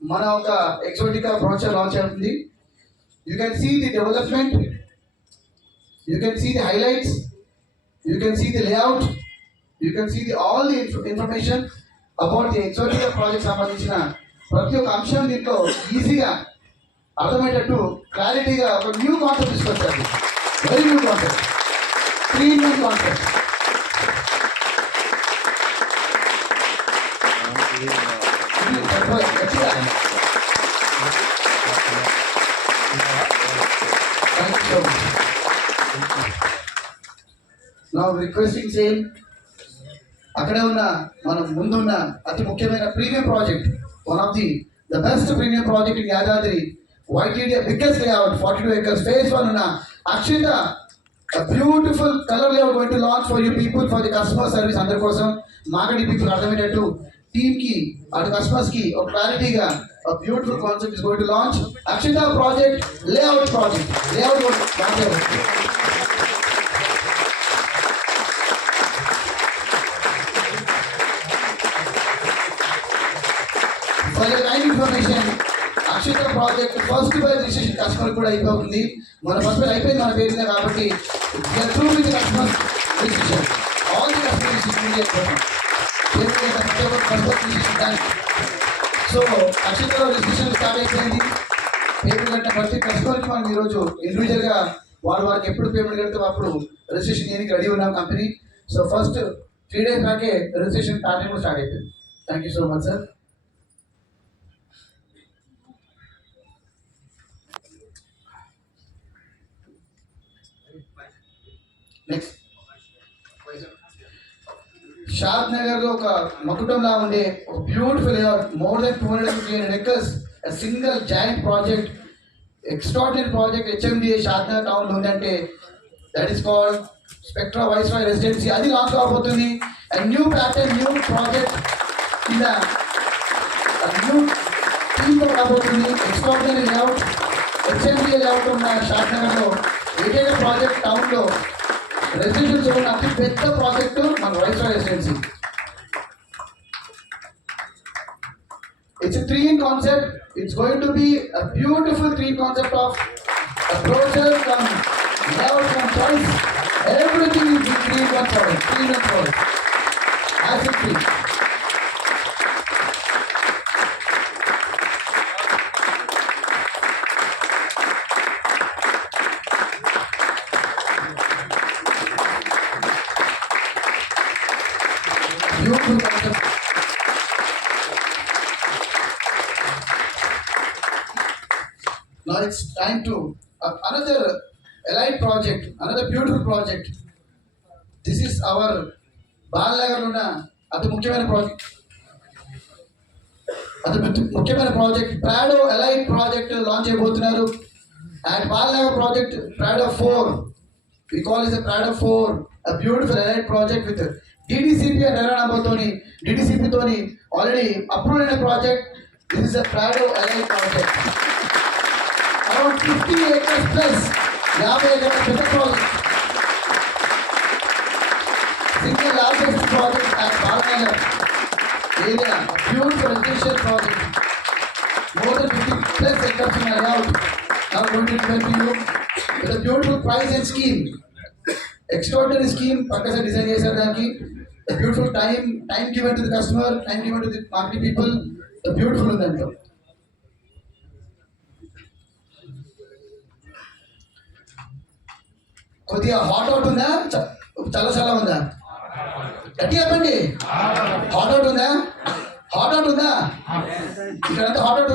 మన ఒక Exotica brochure launch అవుతుంది you can see the development you can see the highlights you can see the layout you can see the all the information about the Exotica project సంబంధించిన ప్రతి ఒక్క అంశం దీంట్లో ఈజీగా అర్థమయ్యేటట్టు క్లారిటీగా ఒక న్యూ కాన్సెప్ట్ తీసుకొచ్చారు. Very new concept premium new concept Thank requesting so అక్కడే ఉన్న మనం ముందున్న అతి ముఖ్యమైన premium project one of the the best premium project in Yadadri YTD biggest layout forty two acres phase one ఉన్న Akshitha beautiful colour layout going to launch for you people for the customer service అందరి కోసం. Marketing people అర్థమయ్యేటట్టు టీమ్కి అటు కస్టమర్స్కి ఒక క్లారిటీగా ఒక beautiful concept is going to launch Akshitha project layout project layout launch information Akshitha project first by registration customer కూడా అయిపోతుంది మన ఫస్ట్ బై అయిపోయింది మన పేరు కాబట్టి customer registration all the customer registration so అక్షితలో registration start అయిపోయింది. పేమెంట్ కట్టిన ప్రతి కస్టమర్కి మనం ఈరోజు ఇండివిజువల్గా వాడు వారికి ఎప్పుడు పేమెంట్ కడితే అప్పుడు రిజిస్ట్రేషన్ చేయడానికి రెడీ ఉన్నాం company so first three days బ్యాకే registration pattern కూడా స్టార్ట్ అయిపోయింది. Thank you so much sir next Shad నగర్లో ఒక మకుటంలా ఉండే ఒక beautiful more than two hundred fifty hundred acres single joint project extraordinary project HMDA Shad Nagar టౌన్లో ఉందంటే that is called Spectra Viceroy Residency అది లాంచ్ కాబోతుంది and new pattern new project కింద న్యూ టీమ్ రాబోతుంది. ఎక్స్ట్రాడినరీ లేఅవుట్ హెచ్ఎండిఏ లేఅవుట్ ఉన్న షాద్లో ఏదైనా project town లో residential zone అతి పెద్ద ప్రాజెక్టు మన Viceroy Residency It's a three in concept. It's going to be a beautiful three in concept of approaches from layout from Now it's time to uh, another allied project, another beautiful project. This is our Balanagar ఉన్న అతి ముఖ్యమైన project అతి ముఖ్యమైన project Prado elite project launch చేయబోతున్నారు and Balanagar project Prado four we call is Prado four a beautiful elite project with DTCP and ఎరానాబోతోని DTCP తోని already approve అయిన project this is a Prado allied project around fifty acres plus యాభై ఎకరాల పెద్ద project single largest project at Balanagar area beautiful residential project more than fifty plus acres in around now going to help you with a beautiful price and scheme. Extraordinary scheme పక్కన design చేశారు దానికి time time given to the customer time given to the market people the beautiful ఉంది దాంట్లో కొద్దిగా hot out ఉందా చల్ల చల్ల ఉందా గట్టి చెప్పండి హాట్ అవుట్ ఉందా హాట్ అవుట్ ఉందా ఇక్కడ హాట్ అవుట్